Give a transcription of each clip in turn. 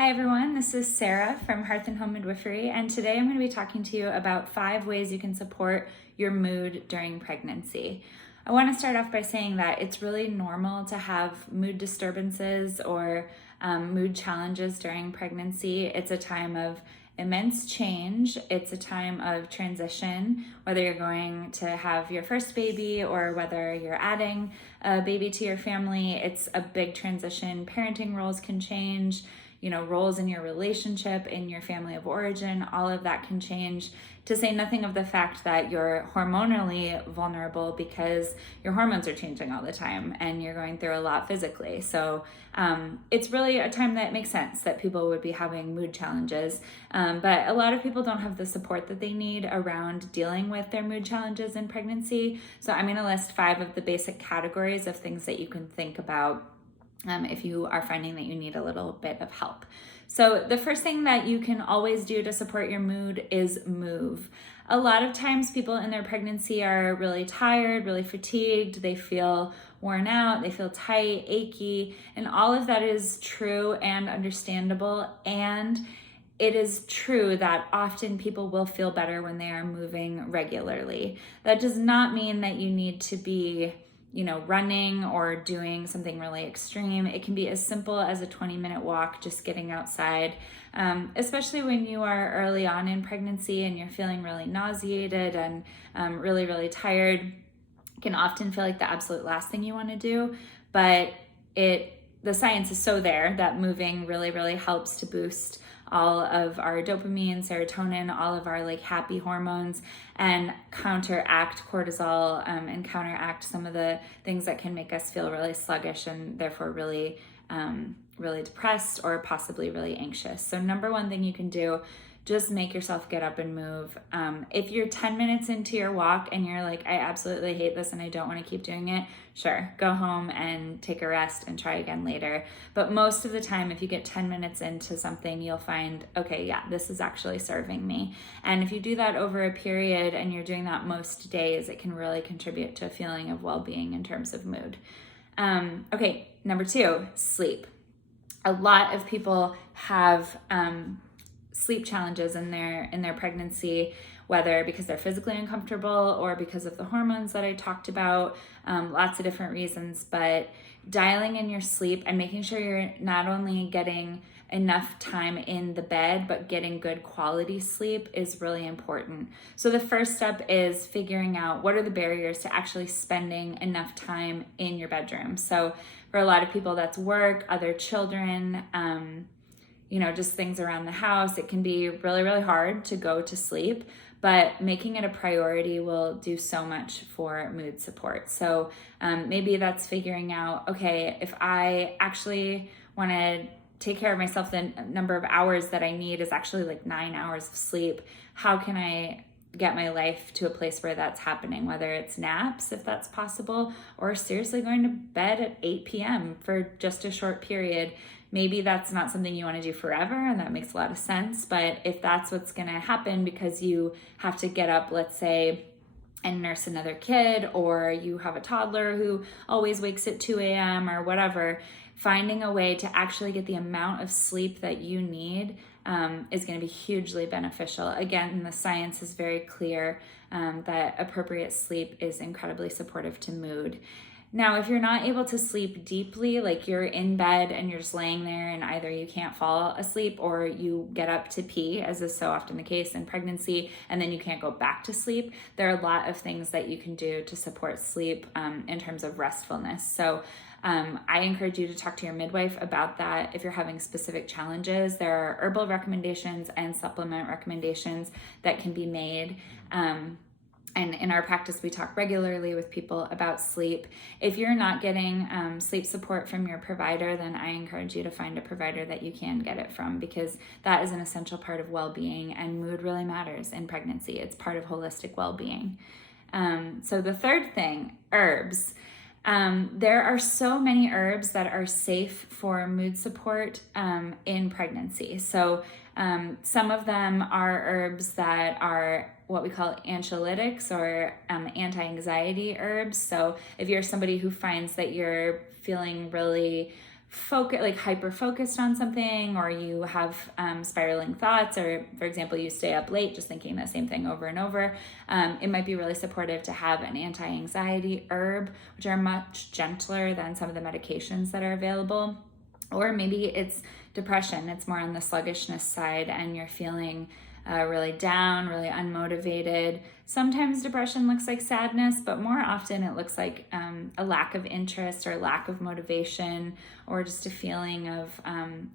Hi everyone, this is Sarah from Hearth and Home Midwifery, and today I'm going to be talking to you about 5 ways you can support your mood during pregnancy. I want to start off by saying that it's really normal to have mood disturbances or mood challenges during pregnancy. It's a time of immense change. It's a time of transition, whether you're going to have your first baby or whether you're adding a baby to your family. It's a big transition. Parenting roles can change. Roles in your relationship, in your family of origin, all of that can change, to say nothing of the fact that you're hormonally vulnerable because your hormones are changing all the time and you're going through a lot physically. So it's really a time that makes sense that people would be having mood challenges. But a lot of people don't have the support that they need around dealing with their mood challenges in pregnancy. So I'm going to list 5 of the basic categories of things that you can think about if you are finding that you need a little bit of help. So the first thing that you can always do to support your mood is move. A lot of times people in their pregnancy are really tired, really fatigued, they feel worn out, they feel tight, achy, and all of that is true and understandable. And it is true that often people will feel better when they are moving regularly. That does not mean that you need to be running or doing something really extreme. It can be as simple as a 20-minute walk, just getting outside, especially when you are early on in pregnancy and you're feeling really nauseated and really, really tired. It can often feel like the absolute last thing you want to do, but the science is so there that moving really, really helps to boost all of our dopamine, serotonin, all of our happy hormones, and counteract cortisol and counteract some of the things that can make us feel really sluggish and therefore really, really depressed or possibly really anxious. So number one thing you can do, just make yourself get up and move. If you're 10 minutes into your walk and you're like, I absolutely hate this and I don't want to keep doing it, sure, go home and take a rest and try again later. But most of the time, if you get 10 minutes into something, you'll find, okay, yeah, this is actually serving me. And if you do that over a period and you're doing that most days, it can really contribute to a feeling of well-being in terms of mood. Okay, number 2, sleep. A lot of people have sleep challenges in their pregnancy, whether because they're physically uncomfortable or because of the hormones that I talked about, lots of different reasons. But dialing in your sleep and making sure you're not only getting enough time in the bed, but getting good quality sleep is really important. So the first step is figuring out what are the barriers to actually spending enough time in your bedroom. So for a lot of people, that's work, other children, just things around the house. It can be really, really hard to go to sleep, but making it a priority will do so much for mood support. So maybe that's figuring out, okay, if I actually want to take care of myself, the number of hours that I need is actually 9 hours of sleep. How can I get my life to a place where that's happening, whether it's naps, if that's possible, or seriously going to bed at 8 p.m. for just a short period. Maybe that's not something you want to do forever, and that makes a lot of sense. But if that's what's going to happen because you have to get up, let's say, and nurse another kid, or you have a toddler who always wakes at 2 a.m. or whatever, finding a way to actually get the amount of sleep that you need is going to be hugely beneficial. Again, the science is very clear that appropriate sleep is incredibly supportive to mood. Now, if you're not able to sleep deeply, like you're in bed and you're just laying there and either you can't fall asleep or you get up to pee, as is so often the case in pregnancy, and then you can't go back to sleep, there are a lot of things that you can do to support sleep in terms of restfulness. So I encourage you to talk to your midwife about that if you're having specific challenges. There are herbal recommendations and supplement recommendations that can be made. And in our practice, we talk regularly with people about sleep. If you're not getting sleep support from your provider, then I encourage you to find a provider that you can get it from, because that is an essential part of well-being, and mood really matters in pregnancy. It's part of holistic well-being. So the third thing, herbs. There are so many herbs that are safe for mood support in pregnancy. So some of them are herbs that are what we call anxiolytics or anti-anxiety herbs. So if you're somebody who finds that you're feeling really like hyper focused on something, or you have spiraling thoughts, or for example, you stay up late just thinking the same thing over and over, it might be really supportive to have an anti-anxiety herb, which are much gentler than some of the medications that are available. Or maybe it's depression, it's more on the sluggishness side, and you're feeling really down, really unmotivated. Sometimes depression looks like sadness, but more often it looks like a lack of interest or lack of motivation, or just a feeling of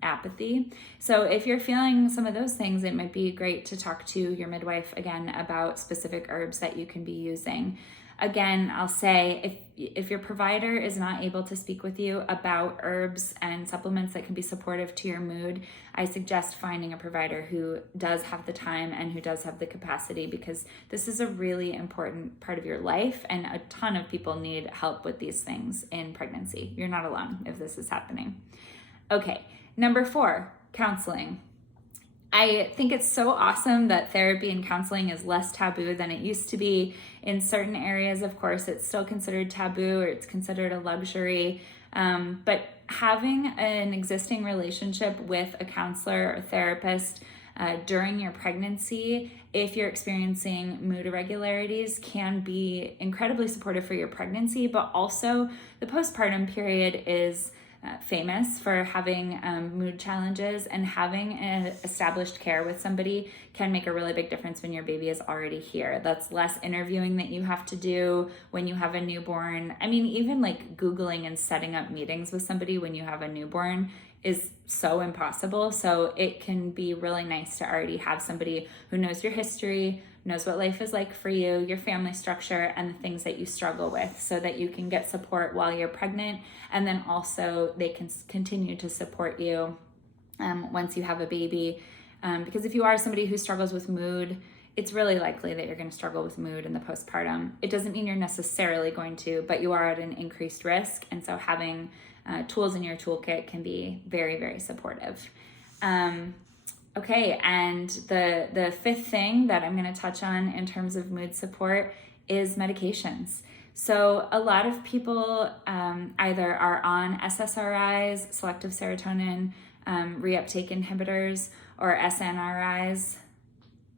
apathy. So if you're feeling some of those things, it might be great to talk to your midwife again about specific herbs that you can be using. Again, I'll say if your provider is not able to speak with you about herbs and supplements that can be supportive to your mood, I suggest finding a provider who does have the time and who does have the capacity, because this is a really important part of your life, and a ton of people need help with these things in pregnancy. You're not alone if this is happening. Okay, number 4, counseling. I think it's so awesome that therapy and counseling is less taboo than it used to be. In certain areas, of course, it's still considered taboo, or it's considered a luxury. But having an existing relationship with a counselor or therapist during your pregnancy, if you're experiencing mood irregularities, can be incredibly supportive for your pregnancy, but also the postpartum period is famous for having mood challenges, and having an established care with somebody can make a really big difference when your baby is already here. That's less interviewing that you have to do when you have a newborn. I mean, even like Googling and setting up meetings with somebody when you have a newborn is so impossible. So it can be really nice to already have somebody who knows your history, knows what life is like for you, your family structure, and the things that you struggle with, so that you can get support while you're pregnant. And then also they can continue to support you once you have a baby. Because if you are somebody who struggles with mood, it's really likely that you're going to struggle with mood in the postpartum. It doesn't mean you're necessarily going to, but you are at an increased risk. And so having tools in your toolkit can be very, very supportive. Okay, and the 5th thing that I'm going to touch on in terms of mood support is medications. So a lot of people either are on SSRIs, selective serotonin reuptake inhibitors, or SNRIs,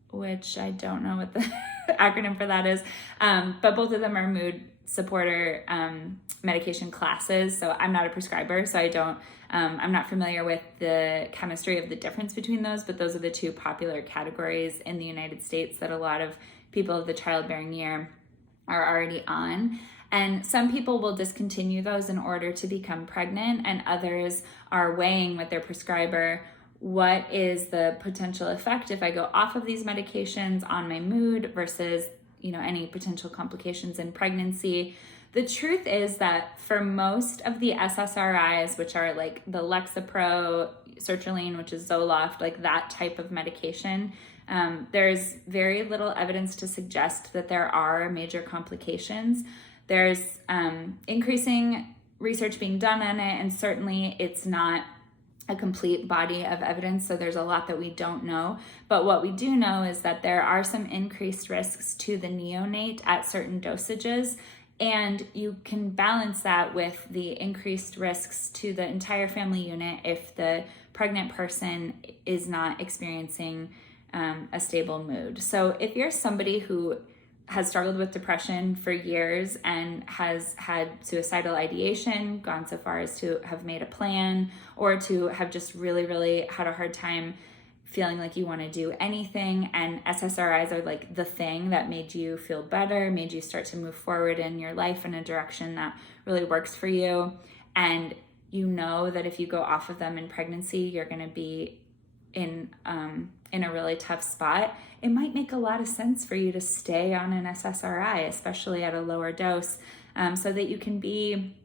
which I don't know what the acronym for that is, but both of them are mood supporter medication classes. So I'm not a prescriber, so I'm not familiar with the chemistry of the difference between those, but those are the 2 popular categories in the United States that a lot of people of the childbearing year are already on. And some people will discontinue those in order to become pregnant, and others are weighing with their prescriber, what is the potential effect if I go off of these medications on my mood versus, any potential complications in pregnancy. The truth is that for most of the SSRIs, which are like the Lexapro, sertraline, which is Zoloft, like that type of medication, there's very little evidence to suggest that there are major complications. There's increasing research being done on it, and certainly it's not a complete body of evidence, so there's a lot that we don't know. But what we do know is that there are some increased risks to the neonate at certain dosages, and you can balance that with the increased risks to the entire family unit if the pregnant person is not experiencing a stable mood. So if you're somebody who has struggled with depression for years and has had suicidal ideation, gone so far as to have made a plan, or to have just really, really had a hard time feeling like you want to do anything, and SSRIs are like the thing that made you feel better, made you start to move forward in your life in a direction that really works for you, and you know that if you go off of them in pregnancy, you're going to be in a really tough spot, it might make a lot of sense for you to stay on an SSRI, especially at a lower dose, so that you can be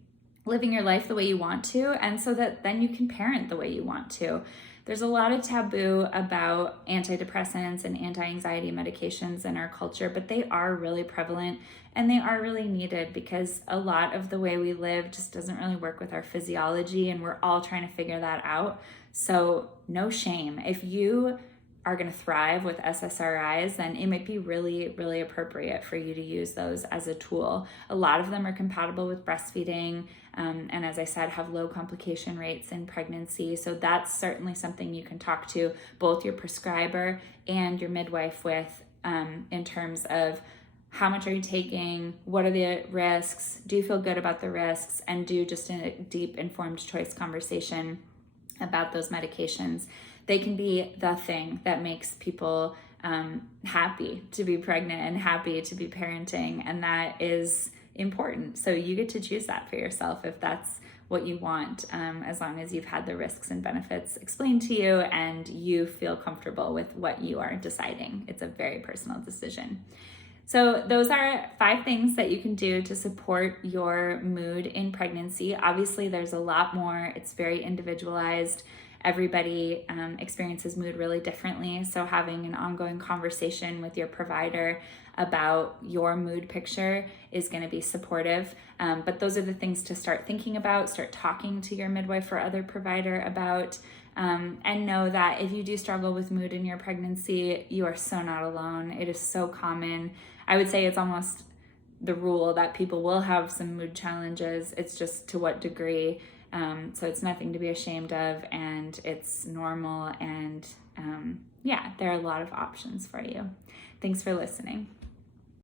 living your life the way you want to, and so that then you can parent the way you want to. There's a lot of taboo about antidepressants and anti-anxiety medications in our culture, but they are really prevalent and they are really needed, because a lot of the way we live just doesn't really work with our physiology, and we're all trying to figure that out. So no shame. If you are going to thrive with SSRIs, then it might be really, really appropriate for you to use those as a tool. A lot of them are compatible with breastfeeding, and as I said, have low complication rates in pregnancy. So that's certainly something you can talk to both your prescriber and your midwife with, in terms of how much are you taking, what are the risks, do you feel good about the risks, and do just a deep informed choice conversation about those medications. They can be the thing that makes people happy to be pregnant and happy to be parenting, and that is important. So you get to choose that for yourself if that's what you want, as long as you've had the risks and benefits explained to you and you feel comfortable with what you are deciding. It's a very personal decision. So those are 5 things that you can do to support your mood in pregnancy. Obviously, there's a lot more. It's very individualized. Everybody experiences mood really differently. So having an ongoing conversation with your provider about your mood picture is going to be supportive. But those are the things to start thinking about, start talking to your midwife or other provider about. And know that if you do struggle with mood in your pregnancy, you are so not alone. It is so common. I would say it's almost the rule that people will have some mood challenges. It's just to what degree. So it's nothing to be ashamed of, and it's normal. And there are a lot of options for you. Thanks for listening.